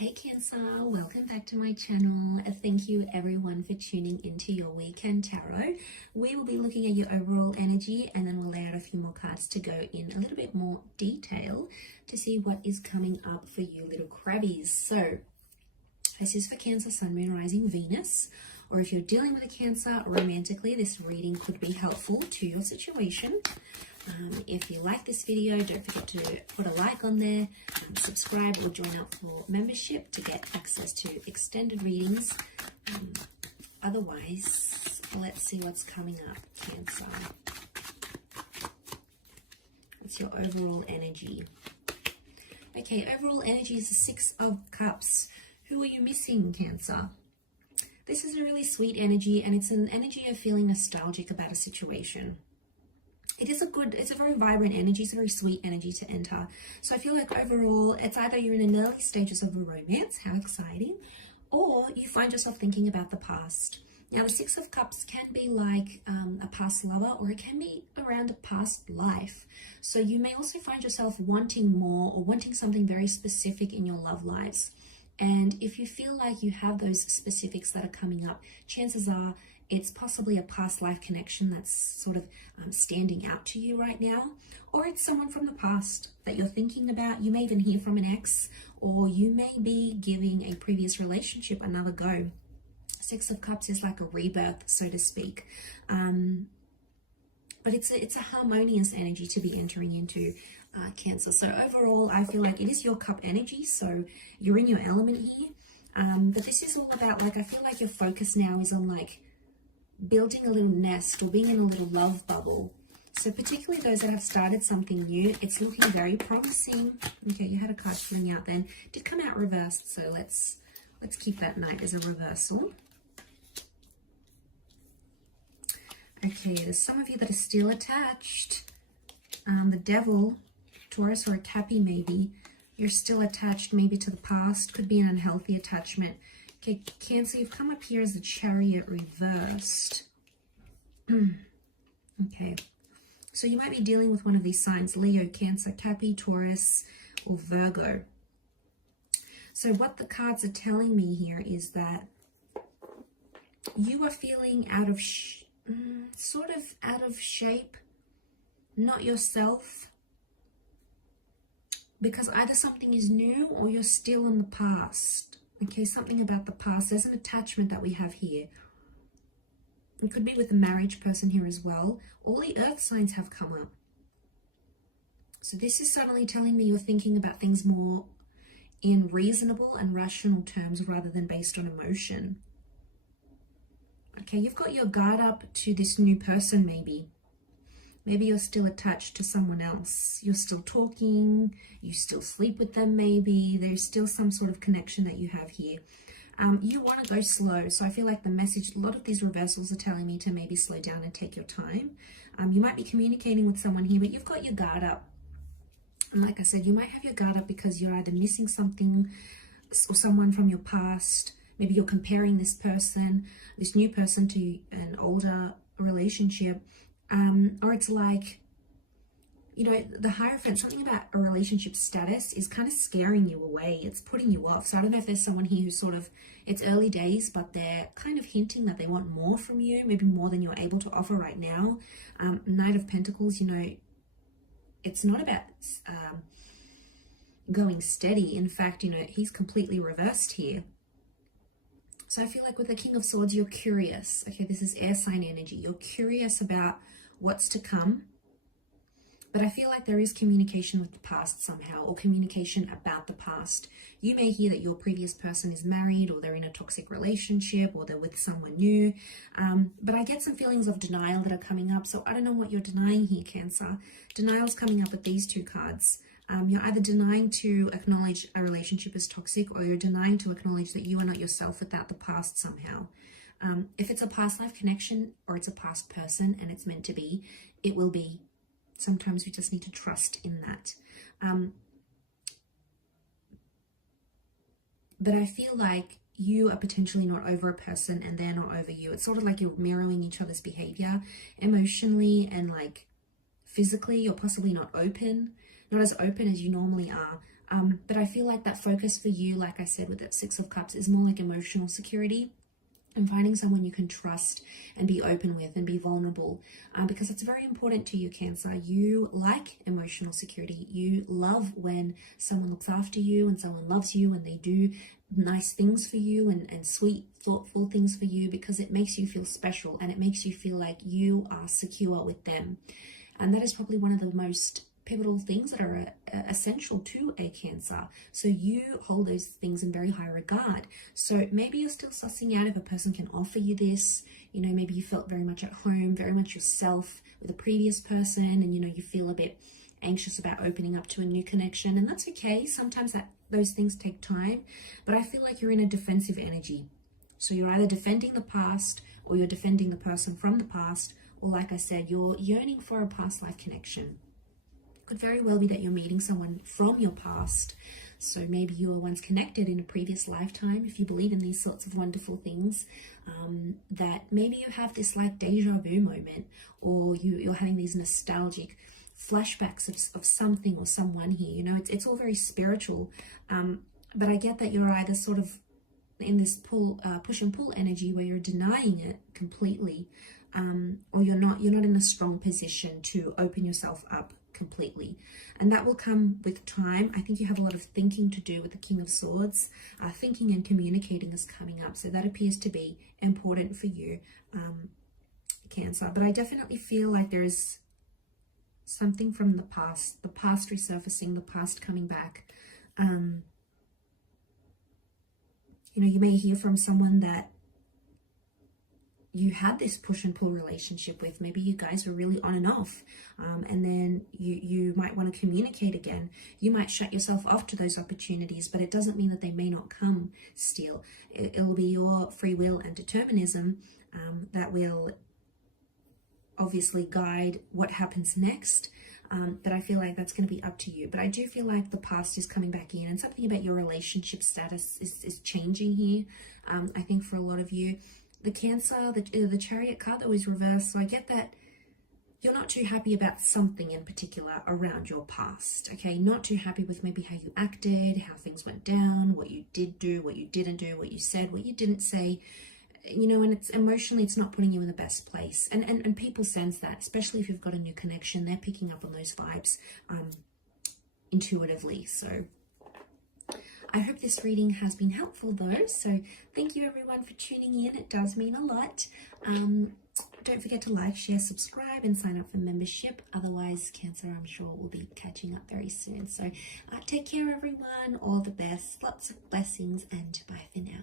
Hey Cancer, welcome back to my channel. Thank you everyone for tuning into your weekend tarot. We will be looking at your overall energy and then we'll lay out a few more cards to go in a little bit more detail to see what is coming up for you little crabbies. So this is for Cancer, Sun, Moon, Rising, Venus, or if you're dealing with a Cancer romantically, this reading could be helpful to your situation. If you like this video, don't forget to put a like on there, subscribe or join up for membership to get access to extended readings. Otherwise, let's see what's coming up, Cancer. What's your overall energy? Okay, overall energy is the Six of Cups. Who are you missing, Cancer? This is a really sweet energy, and it's an energy of feeling nostalgic about a situation. It's a very vibrant energy. It's a very sweet energy to enter. So I feel like overall, it's either you're in an early stages of a romance, how exciting, or you find yourself thinking about the past. Now, the Six of Cups can be like a past lover, or it can be around a past life. So you may also find yourself wanting more or wanting something very specific in your love lives. And if you feel like you have those specifics that are coming up, chances are it's possibly a past life connection that's sort of standing out to you right now, or it's someone from the past that you're thinking about. You may even hear from an ex, or you may be giving a previous relationship another go. Six of Cups is like a rebirth, so to speak. But it's a harmonious energy to be entering into, Cancer. So overall, I feel like it is your cup energy, so you're in your element here. But this is all about, like, I feel like your focus now is on like building a little nest or being in a little love bubble. So particularly those that have started something new, it's looking very promising. Okay, you had a card filling out then. Did come out reversed, so let's keep that Knight as a reversal. Okay, there's some of you that are still attached. The Devil, Taurus, or a Cappy maybe. You're still attached maybe to the past. Could be an unhealthy attachment. Okay, Cancer, you've come up here as the Chariot reversed. Okay, so you might be dealing with one of these signs: Leo, Cancer, Cappy, Taurus, or Virgo. So what the cards are telling me here is that you are feeling sort of out of shape, not yourself, because either something is new or you're still in the past. Okay, something about the past. There's an attachment that we have here. It could be with a marriage person here as well. All the earth signs have come up. So this is suddenly telling me you're thinking about things more in reasonable and rational terms rather than based on emotion. Okay, you've got your guard up to this new person maybe. Maybe you're still attached to someone else. You're still talking. You still sleep with them maybe. There's still some sort of connection that you have here. You want to go slow. So I feel like the message, a lot of these reversals are telling me to maybe slow down and take your time. You might be communicating with someone here, but you've got your guard up. And like I said, you might have your guard up because you're either missing something or someone from your past. Maybe you're comparing this person, this new person, to an older relationship. Or it's like, you know, the Hierophant, something about a relationship status is kind of scaring you away. It's putting you off. So I don't know if there's someone here who's sort of, it's early days, but they're kind of hinting that they want more from you, maybe more than you're able to offer right now. Knight of Pentacles, you know, it's not about going steady. In fact, you know, he's completely reversed here. So I feel like with the King of Swords, you're curious. Okay, this is air sign energy. You're curious about what's to come. But I feel like there is communication with the past somehow, or communication about the past. You may hear that your previous person is married, or they're in a toxic relationship, or they're with someone new. But I get some feelings of denial that are coming up. So I don't know what you're denying here, Cancer. Denial's coming up with these two cards. You're either denying to acknowledge a relationship is toxic, or you're denying to acknowledge that you are not yourself without the past somehow. If it's a past life connection or it's a past person and it's meant to be, it will be. Sometimes we just need to trust in that. But I feel like you are potentially not over a person and they're not over you. It's sort of like you're mirroring each other's behavior emotionally and like physically. You're possibly not as open as you normally are. But I feel like that focus for you, like I said with that Six of Cups, is more like emotional security and finding someone you can trust and be open with and be vulnerable, because it's very important to you, Cancer. You like emotional security. You love when someone looks after you and someone loves you and they do nice things for you and sweet, thoughtful things for you, because it makes you feel special and it makes you feel like you are secure with them. And that is probably one of the most pivotal things that are essential to a Cancer. So you hold those things in very high regard. So maybe you're still sussing out if a person can offer you this. You know, maybe you felt very much at home, very much yourself with a previous person, and you know, you feel a bit anxious about opening up to a new connection, and that's okay. Sometimes those things take time, but I feel like you're in a defensive energy. So you're either defending the past or you're defending the person from the past, or like I said, you're yearning for a past life connection. Could very well be that you're meeting someone from your past. So maybe you were once connected in a previous lifetime, if you believe in these sorts of wonderful things, that maybe you have this like deja vu moment, or you're having these nostalgic flashbacks of something or someone here. You know, it's all very spiritual, but I get that you're either sort of in this push and pull energy where you're denying it completely, or you're not in a strong position to open yourself up completely, and that will come with time. I think you have a lot of thinking to do with the King of Swords. Thinking and communicating is coming up, so that appears to be important for you, Cancer. But I definitely feel like there is something from the past resurfacing, the past coming back. You know, you may hear from someone that you had this push and pull relationship with. Maybe you guys were really on and off, and then you might want to communicate again. You might shut yourself off to those opportunities, but it doesn't mean that they may not come still. It'll be your free will and determinism that will obviously guide what happens next, but I feel like that's going to be up to you. But I do feel like the past is coming back in, and something about your relationship status is changing here. I think for a lot of you, the Cancer, the Chariot card that was reversed, so I get that you're not too happy about something in particular around your past, okay? Not too happy with maybe how you acted, how things went down, what you did do, what you didn't do, what you said, what you didn't say, you know, and it's emotionally, it's not putting you in the best place. And people sense that, especially if you've got a new connection. They're picking up on those vibes intuitively. So I hope this reading has been helpful though. So thank you everyone for tuning in. It does mean a lot. Don't forget to like, share, subscribe, and sign up for membership. Otherwise, Cancer, I'm sure, will be catching up very soon. So take care everyone. All the best. Lots of blessings, and bye for now.